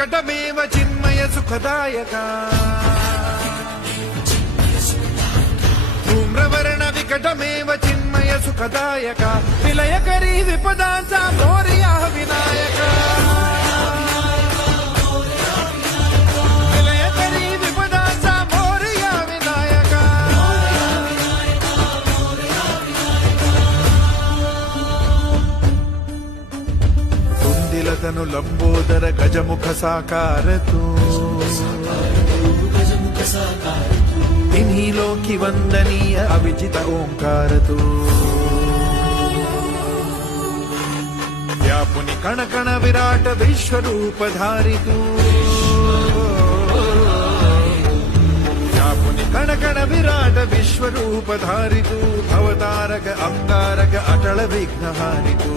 विकटमेव चिन्मय सुखदायका धूम्रवर्ण विकटमेव चिन्मय सुखदायका विलयकरी विपदांचा मोरया विनायका विलयकरी विपदांचा मोरया विनायका कुंदिलतनु लंबोदर गजमुख साकार तू इन्हीं लोकी वंदनीय अविजित ओंकार तू व्यापुनि कण कण विराट विश्वरूप धारी तू व्यापुनि कण कण विराट विश्वरूप धारी तू भवतारक अंगारक अटल विघ्नहारी तू